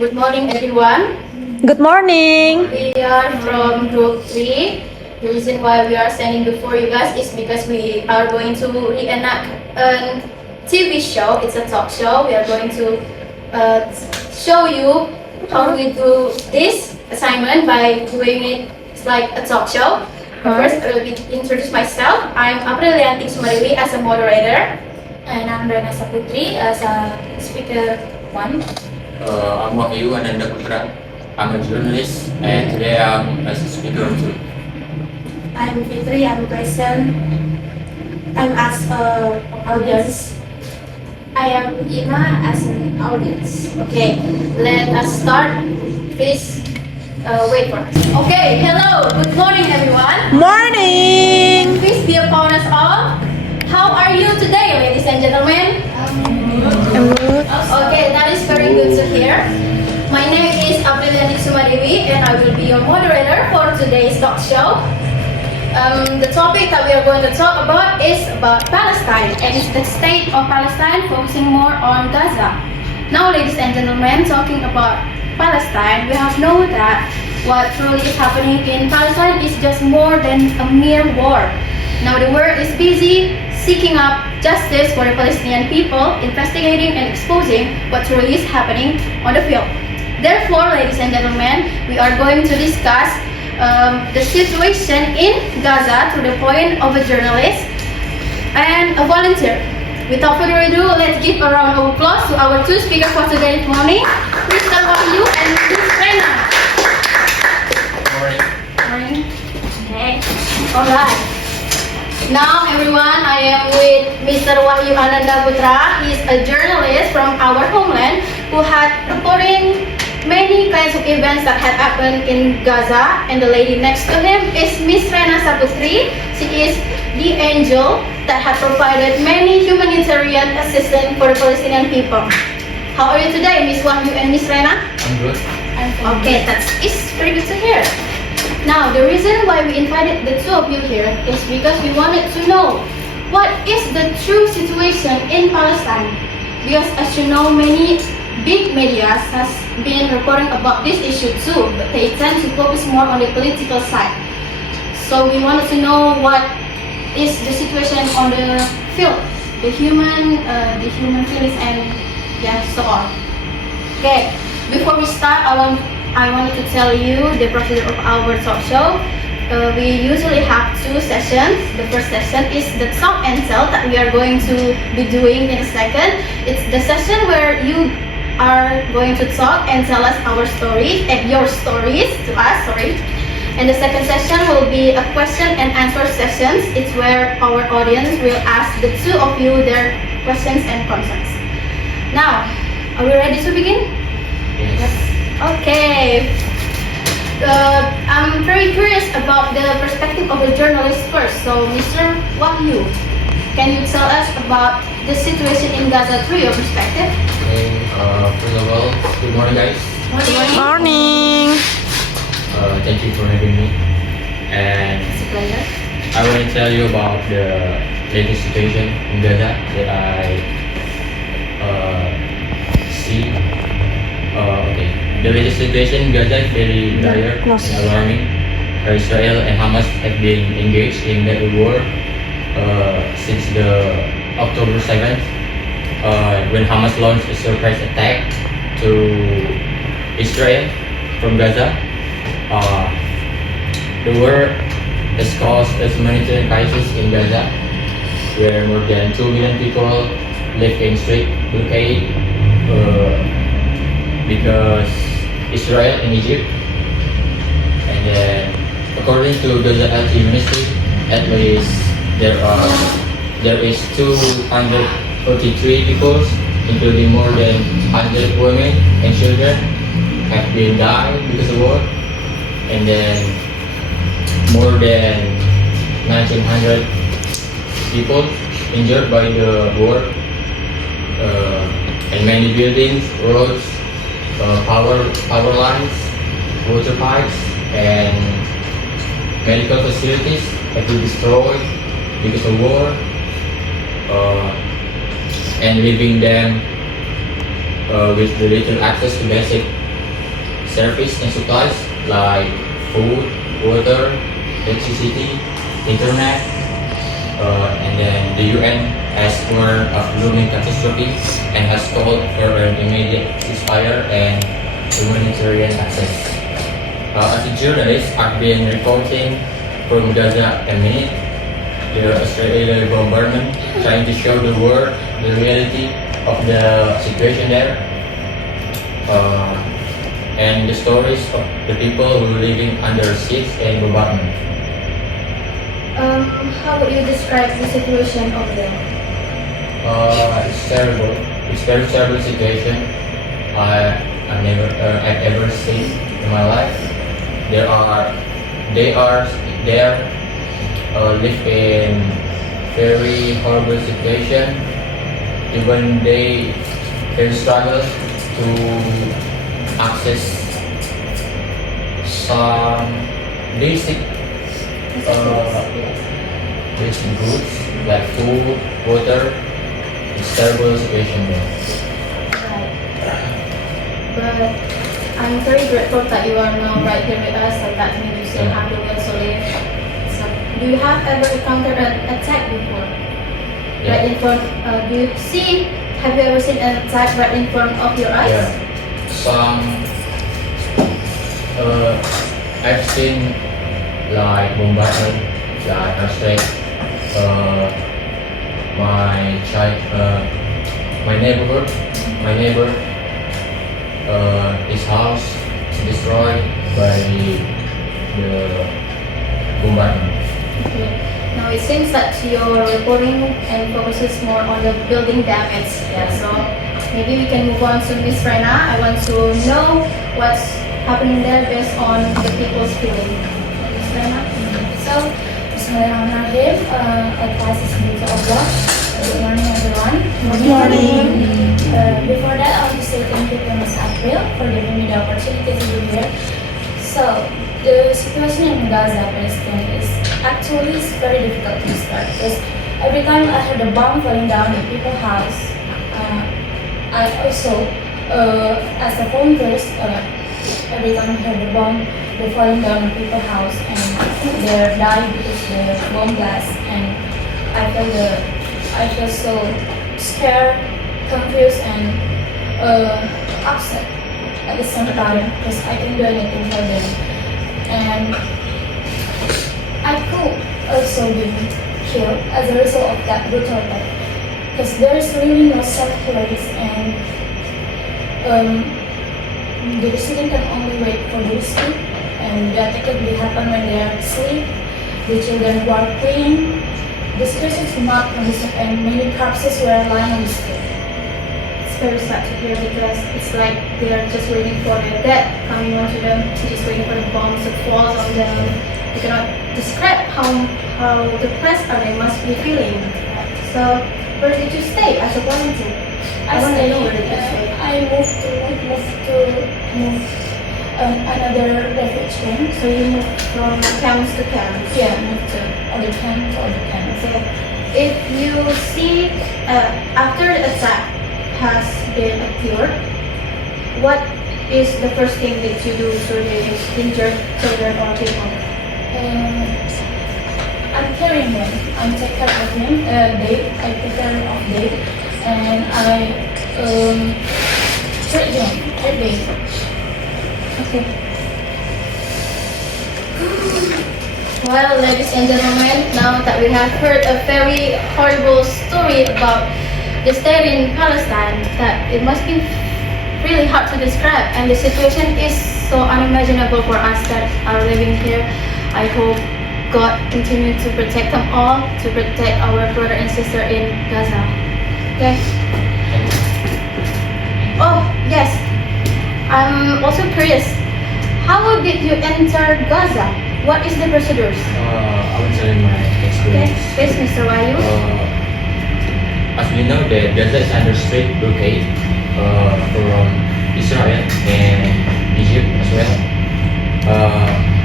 Good morning, everyone. Good morning. We are from Group 3. The reason why we are standing before you guys is because we are going to reenact a TV show. It's a talk show. We are going to show you how we do this assignment by doing it like a talk show. First, I will introduce myself. I'm Aprilianti Sumariwi as a moderator. And I'm Rena Saputri as a speaker one. I'm Wahyu Ananda Putra. I'm a journalist and today I'm as a speaker too. I'm Fitri, I'm present. I'm as an audience. I am Ima as an audience. Okay, let us start. Please wait for us. Okay, hello, good morning everyone. Morning. Please be upon us all. How are you today, ladies and gentlemen? Okay, that is very good to hear. My name is Aprilianti Sumariwi and I will be your moderator for today's talk show. The topic that we are going to talk about is about Palestine and it's the state of Palestine, focusing more on Gaza. Now, ladies and gentlemen, talking about Palestine, we have known that what truly is happening in Palestine is just more than a mere war. Now the world is busy seeking up justice for the Palestinian people, investigating and exposing what truly is happening on the field. Therefore, ladies and gentlemen, we are going to discuss the situation in Gaza to the point of a journalist and a volunteer. Without further ado, let's give a round of applause to our two speakers for today's morning, Mr. Wahyu and Ms. Rena. Morning. Okay. All right. Now, everyone, I am with Mr. Wahyu Ananda Putra. He is a journalist from our homeland who had reporting many kinds of events that had happened in Gaza. And the lady next to him is Miss Rena Saputri. She is the angel that had provided many humanitarian assistance for the Palestinian people. How are you today, Miss Wahyu and Miss Rena? I'm good. Okay, it's very good to hear. Now, the reason why we invited the two of you here is because we wanted to know what is the true situation in Palestine. Because as you know, many big media has been reporting about this issue too, but they tend to focus more on the political side. So we wanted to know what is the situation on the field, the human feelings and so on. Okay, before we start, I wanted to tell you the procedure of our talk show. We usually have two sessions. The first session is the talk and tell that we are going to be doing in a second. It's the session where you are going to talk and tell us our stories and your stories to us, And the second session will be a question and answer sessions. It's where our audience will ask the two of you their questions and concerns. Now, are we ready to begin? Yes. Okay. I'm very curious about the perspective of the journalist first. So, Mr. Wahyu, can you tell us about the situation in Gaza through your perspective? Okay. First of all, good morning, guys. Morning. Thank you for having me. And It's a pleasure. I want to tell you about the latest situation in Gaza that I see. Okay. The latest situation in Gaza is very dire and alarming. Israel and Hamas have been engaged in that war since the October 7th when Hamas launched a surprise attack to Israel from Gaza. The war has caused a humanitarian crisis in Gaza where more than 2 million people live in strict blockade because Israel and Egypt. And then, according to Gaza Health Ministry, at least there is 243 people, including more than 100 women and children, have been died because of war. And then more than 1,900 people injured by the war. And many buildings, roads, power lines, water pipes, and medical facilities have been destroyed because of war, and leaving them with the little access to basic service and supplies like food, water, electricity, internet, and then the UN has warned of looming catastrophe and has called for an immediate ceasefire and humanitarian access. As a journalist, I've been reporting from Gaza a minute, the Israeli bombardment, trying to show the world the reality of the situation there, and the stories of the people who are living under siege and bombardment. How would you describe the situation over there? It's terrible. It's very terrible situation I've ever seen in my life. They live in very horrible situation. Even they struggle to access some basic basic goods like food, water. It's terrible situation there. Right. But I'm very grateful that you are now right here with us, and that means you still have the will to live. So, do you have ever encountered an attack before? Yeah. Right in front, have you ever seen an attack right in front of your eyes? Yeah. Some I've seen like bombardment, like earthquake. My neighbor, his house is destroyed by the bombardment. Okay. Now it seems that your reporting and focuses more on the building damage. Yeah. So maybe we can move on to Miss Rena. I want to know what's happening there based on the people's feeling. Miss Rena. So, Bismillahirrahmanirrahim. Classes into Allah. Good morning, everyone. Good morning. Before that, I want to say thank you to Ms. April for giving me the opportunity to be here. So, the situation in Gaza, Palestine, is actually very difficult to describe because every time I heard a bomb falling down at people's house, I also, as a volunteer, every time I heard the bomb, they're falling down on people's house and they're dying because the bomb blast, and I feel so scared, confused, and upset at the same time because I can't do anything for them, and I could also be killed as a result of that brutal attack because there is really no safe place, and the resident can only wait for the rescue, and the attack will happen when they are asleep. The children who are playing. The situation is not conducive, and many corpses were lying on the street. It's very sad to hear because it's like they're just waiting for their death coming onto them, just waiting for the bombs to fall on them. You cannot describe how depressed they must be feeling. So, where did you stay as a volunteer? I want to stayed. know where did you stay. I moved another refuge camp. So you moved from camps to camps. Yeah, moved to other camp to other camp. Okay. If you see after the attack has been occurred, what is the first thing that you do to the injured children or people? I'm carrying them. I take care of them. I take care of them, and I treat them every day. Okay. Well, ladies and gentlemen, now that we have heard a very horrible story about the state in Palestine, that it must be really hard to describe, and the situation is so unimaginable for us that are living here. I hope God continue to protect them all, to protect our brother and sister in Gaza. Okay. Oh, yes. I'm also curious. How did you enter Gaza? What is the procedures? I will tell you my Okay, experience. please, Mr. Wayu. As we know that Gaza is under strict blockade from Israel and Egypt as well.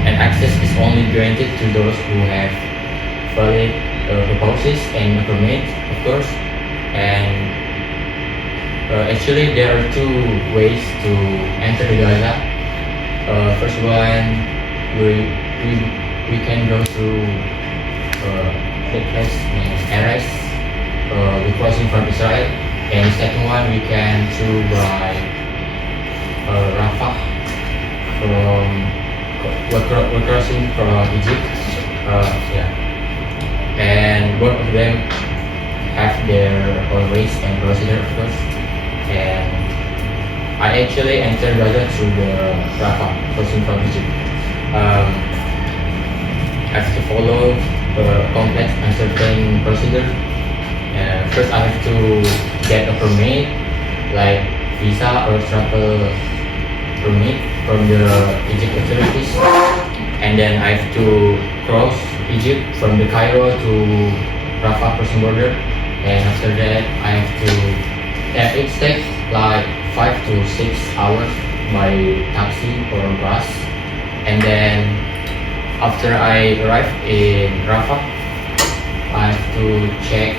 And access is only granted to those who have valid proposals and permit, of course. And actually there are two ways to enter Gaza. First one, we we we can go to the place named Erez. We're crossing from Israel, and second one we can through by Rafah from we're crossing from Egypt. Yeah, and both of them have their own ways and procedure, of course. And I actually entered Gaza through the Rafah crossing from Egypt. I have to follow a complex and certain procedure. First, I have to get a permit, like visa or travel permit from the Egypt authorities, and then I have to cross Egypt from the Cairo to Rafah crossing border, and after that I have to. It takes like 5 to 6 hours by taxi or bus, and then after I arrive in Rafah, I have to check.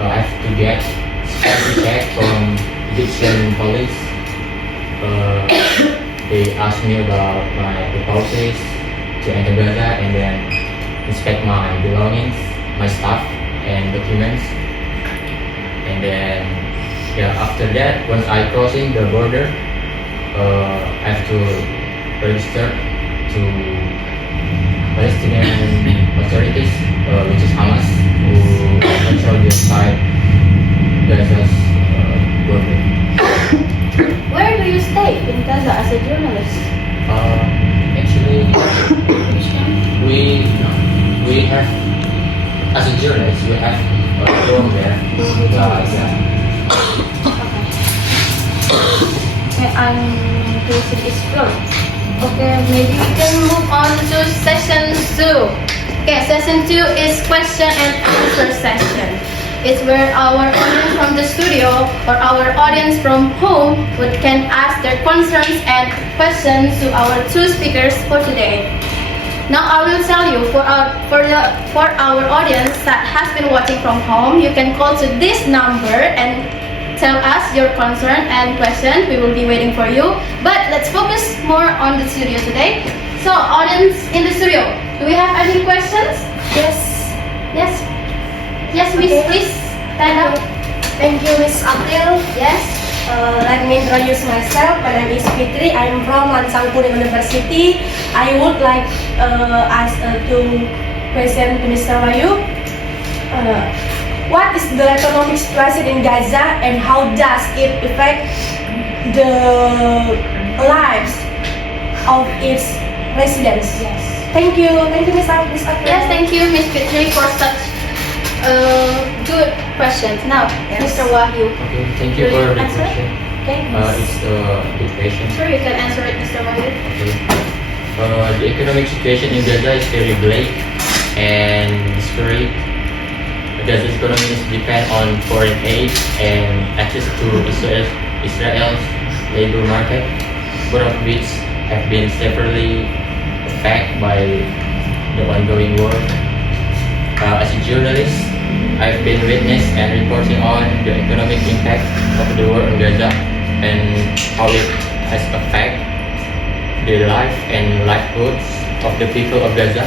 I have to get security check from Egyptian police. They ask me about my papers to enter Gaza, and then inspect my belongings, my stuff, and documents. And then, yeah, after that, once I crossing the border, I have to register to Palestinian authorities, which is Hamas, who control the side Gaza's border. Where do you stay in Gaza as a journalist? Actually, we have, as a journalist, we have a dorm there. Yeah. Okay, I'm closing is closed. Okay, maybe we can move on to session 2. Okay, session 2 is question and answer session. It's where our audience from the studio or our audience from home can ask their concerns and questions to our 2 speakers for today. Now I will tell you for our audience that has been watching from home, you can call to this number and tell us your concern and question. We will be waiting for you. But let's focus more on the studio today. So audience in the studio, do we have any questions? Yes. Yes. Yes, Miss, please stand up. Thank you, Miss April. Yes. Let me introduce myself. My name is Fitri. I'm from Lansangpuri University. I would like ask 2 questions to Mr. Wayu. What is the economic situation in Gaza and how does it affect the lives of its residents? Yes. Thank you, Miss April. Yes, thank you, Miss Fitri, for such good questions. Now, Yes. Mr. Wahyu. Okay, thank you Will for you the answer? question. Okay. It's a good question. Sure, you can answer it, Mr. Wahyu. Okay. The economic situation in Gaza is very bleak and disparate. Gaza's economy depends on foreign aid and access to Israel's labor market, both of which have been severely affected by the ongoing war. As a journalist, I've been witness and reporting on the economic impact of the war in Gaza and how it has affected the life and livelihoods of the people of Gaza.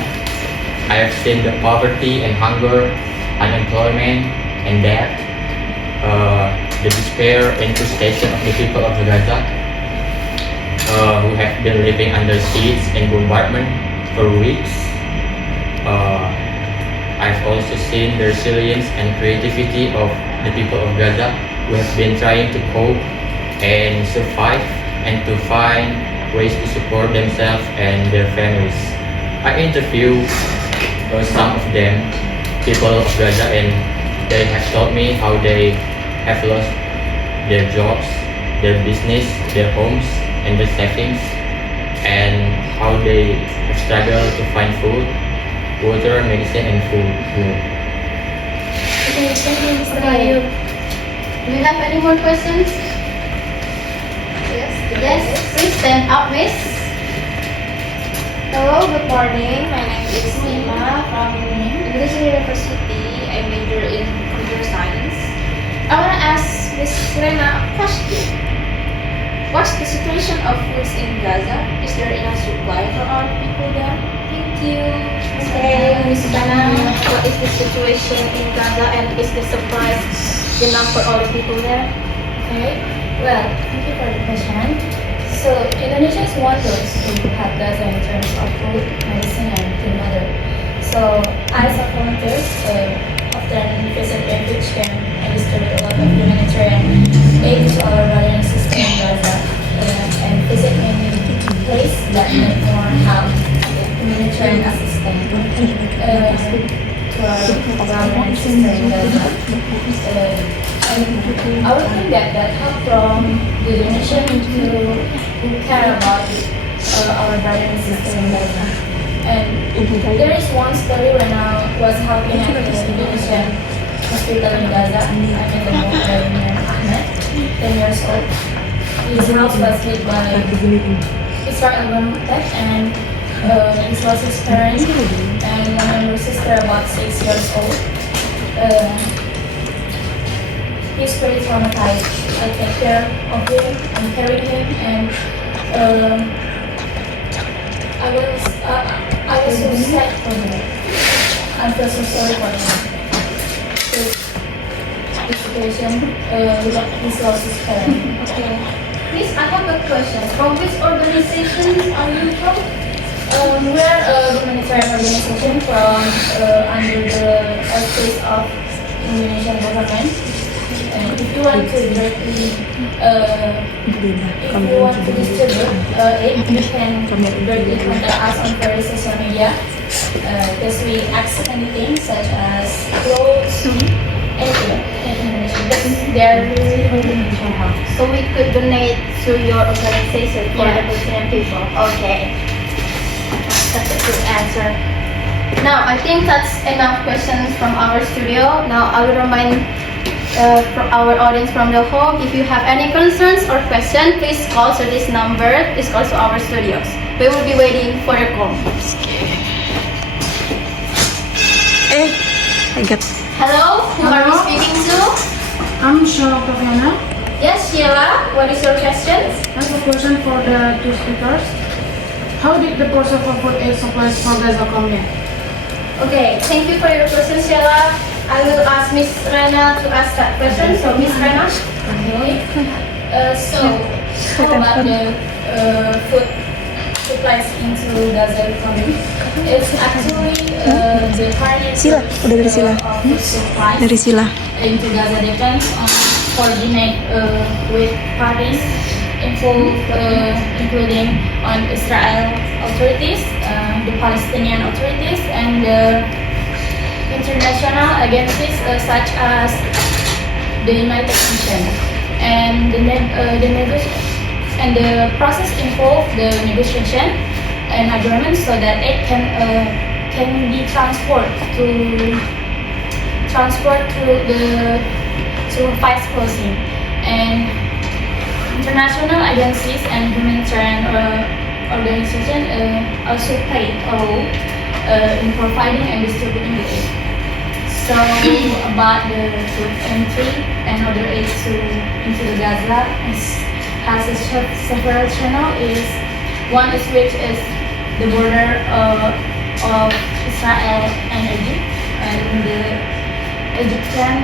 I have seen the poverty and hunger, unemployment and debt, the despair and frustration of the people of Gaza, who have been living under siege and bombardment for weeks. I've also seen the resilience and creativity of the people of Gaza, who have been trying to cope and survive and to find ways to support themselves and their families. I interviewed some of them, people of Gaza, and they have told me how they have lost their jobs, their business, their homes, and their savings, and how they have struggled to find food, water, medicine, and food. Okay, thank you, Mr. Okay. Wayu. Do you have any more questions? Yes. Yes, please stand up, Miss. Hello, good morning. My name is Nima from English University. I major in computer science. I want to ask Ms. Lena a question. What's the situation of foods in Gaza? Is there you. Okay, Miss Bana, what is the situation in Gaza and is the supplies enough for all the people there? Okay, well, thank you for the question. So, Indonesia is one of those who help Gaza in terms of food, medicine, and clean water. So, as a volunteer, often visit refugee camp and distribute a lot of humanitarian aid to our brothers and sisters in Gaza, and visit many places that need more help, humanitarian assistance to our brothers and sisters in Gaza. And I would think that help from the donation who care about our brothers and sisters in Gaza. And there is one story when I was helping at the Indonesian hospital in Gaza. I met the boy named Ahmed, 10 years old. His house was hit by Israel bomb attack, and this was his parents and one younger sister about 6 years old. He's pretty traumatized. I take care of him and carried him, and I was so sad for him. I feel so sorry for him. This situation, he's lost his parents. Okay. Miss, I have a question. From which organizations are you from? We are a humanitarian organization from under the auspices of Indonesian government. And if you want to directly, if you want to distribute aid, you can directly contact us on various social media. Because we accept anything such as clothes, anything in Indonesia. They're really need help. So we could donate to your organization for the Palestinian people. Okay. That's a good answer. Now, I think that's enough questions from our studio. Now, I will remind for our audience from the home, if you have any concerns or questions, please call to this number. Please call to our studios. We will be waiting for your call. I got. Hello, who are we speaking to? I'm Sheila Proviana. Yes, Sheila. What is your question? I have a question for the two speakers. How did the process of food aid supplies for Gaza come here? Okay, thank you for your question, Sheila. I will ask Miss Rena to ask that question. So, Miss Rena. So, how about the food supplies into Gaza economy? It's actually the current Sila, udah dari Sila. of food supplies Dari Sila. into Gaza depends on coordinate with parties involved, including on Israel authorities, the Palestinian authorities, and the international agencies such as the United Nations. And the process involves the negotiation and agreement so that it can be transported to vice crossing, and international agencies and humanitarian organizations also play a role in providing and distributing the aid. So about the food entry and other aid into the Gaza has a several channel. Is one is which is the border of Israel and Egypt, and the Egyptian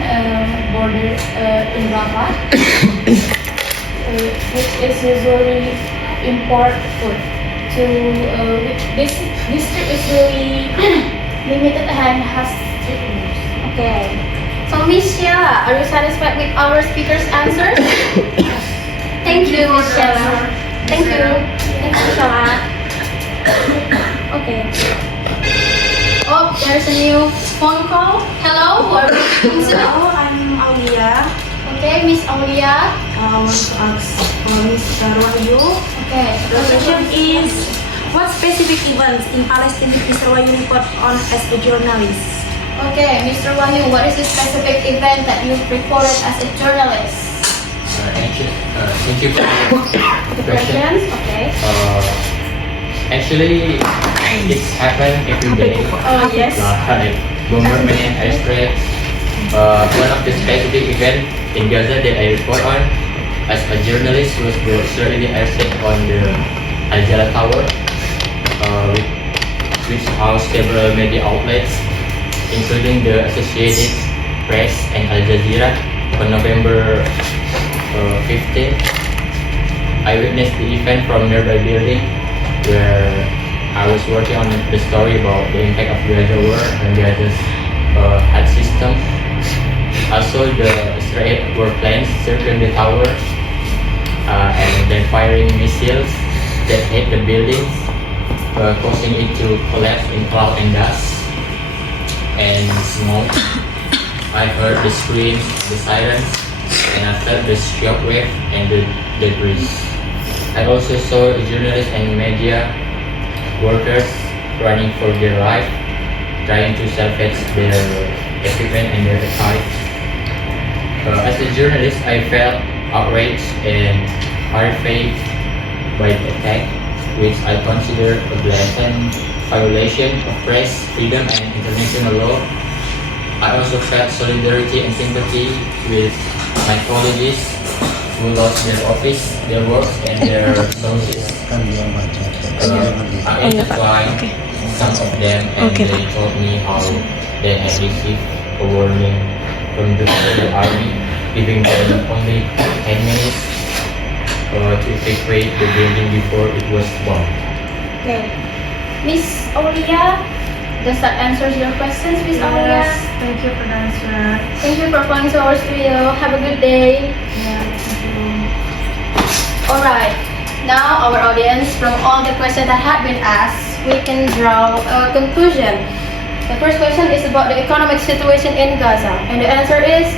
border in Rafah, which is usually import food. To this trip is really limited and has strict rules. Okay. So, Miss Sheila, are you satisfied with our speaker's answer? Thank you, Miss Sheila. Thank you. Thank you, Sheila. Okay. Oh, there's a new phone call. Hello, who are we speaking to? Hello, I'm Aulia. Okay, Miss Aulia. I want to ask Mr. Wahyu. Okay. The question is, what specific events in Palestine did Mr. Wahyu report on as a journalist? Okay, Mr. Wahyu, what is the specific event that you reported as a journalist? Thank you for the question. Questions? Okay. Actually, it's happened every day. Oh, yes. Like bombardment and airstrikes. One of the specific events in Gaza that I report on as a journalist was the Israeli airstrike on the Al Jala Tower. which house several media outlets, including the Associated Press and Al Jazeera. On November 15th, I witnessed the event from nearby building where I was working on the story about the impact of Gaza war and Gaza's health system. Also, the Israeli warplanes circling the tower and then firing missiles that hit the buildings, causing it to collapse in cloud and dust and smoke. I heard the screams, the sirens, and I felt the shockwave and the debris. I also saw journalists and media workers running for their life, trying to salvage their equipment and their archive. As a journalist, I felt outraged and horrified by the attack, which I consider a blatant violation of press freedom and international law. I also felt solidarity and sympathy with my colleagues who lost their office, their work, and their sources. I interviewed some of them, and they told me how they had received a warning from the Israeli army, giving them only 10 minutes to evacuate the building before it was bombed. Okay. Miss Aulia, does that answer your questions, Miss Aulia? Yes, thank you for the answer. Thank you for coming to our studio. Have a good day. Yeah, thank you. Alright, now our audience, from all the questions that have been asked, we can draw a conclusion. The first question is about the economic situation in Gaza, and the answer is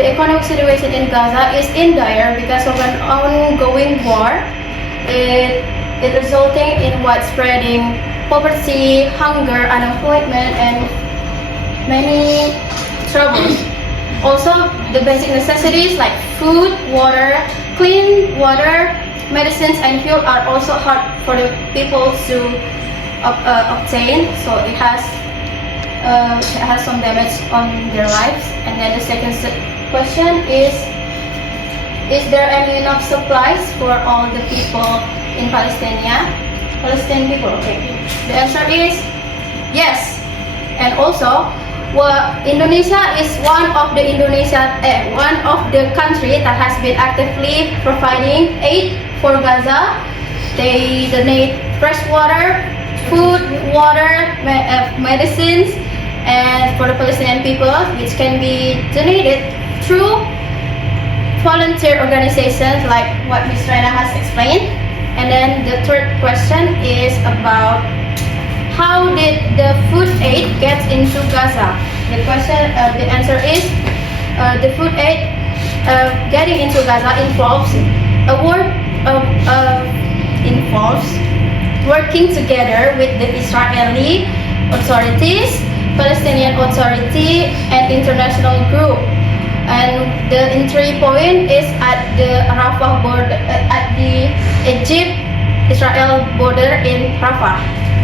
the economic situation in Gaza is in dire because of an ongoing war. It resulting in widespreading poverty, hunger, unemployment, and many troubles. Also, the basic necessities like food, water, clean water, medicines, and fuel are also hard for the people to obtain. So it has some damage on their lives. And then the second question is there any enough supplies for all the people in Palestinian people? Okay. The answer is yes. And also, Indonesia is one of the country that has been actively providing aid for Gaza. They donate fresh water, food, water, medicines, and for the Palestinian people, which can be donated through volunteer organizations like what Ms. Raina has explained. And then the third question is about how did the food aid get into Gaza? The answer is the food aid getting into Gaza involves working together with the Israeli authorities, Palestinian Authority, and international group. And the entry point is at the Rafah border, at the Egypt-Israel border in Rafah.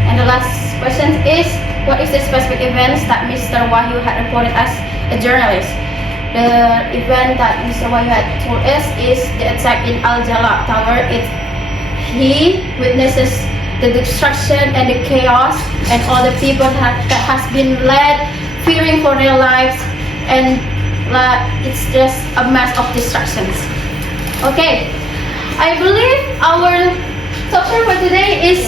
And the last question is, what is the specific events that Mr. Wahyu had reported as a journalist? The event that Mr. Wahyu had told us is the attack in Al Jalab Tower. He witnesses the destruction and the chaos and all the people that has been led fearing for their lives, and it's just a mess of destructions. Okay, I believe our talk show for today is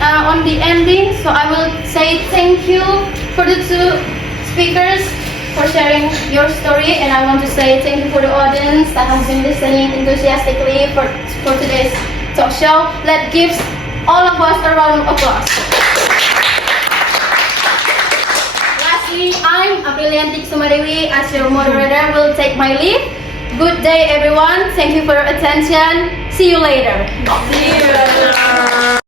on the ending, so I will say thank you for the two speakers for sharing your story, and I want to say thank you for the audience that has been listening enthusiastically for today's talk show. Let's give all of us a round of applause. Lastly, I'm Apriliantik Sumadewi as your moderator will take my leave. Good day everyone, thank you for your attention. See you later. See you.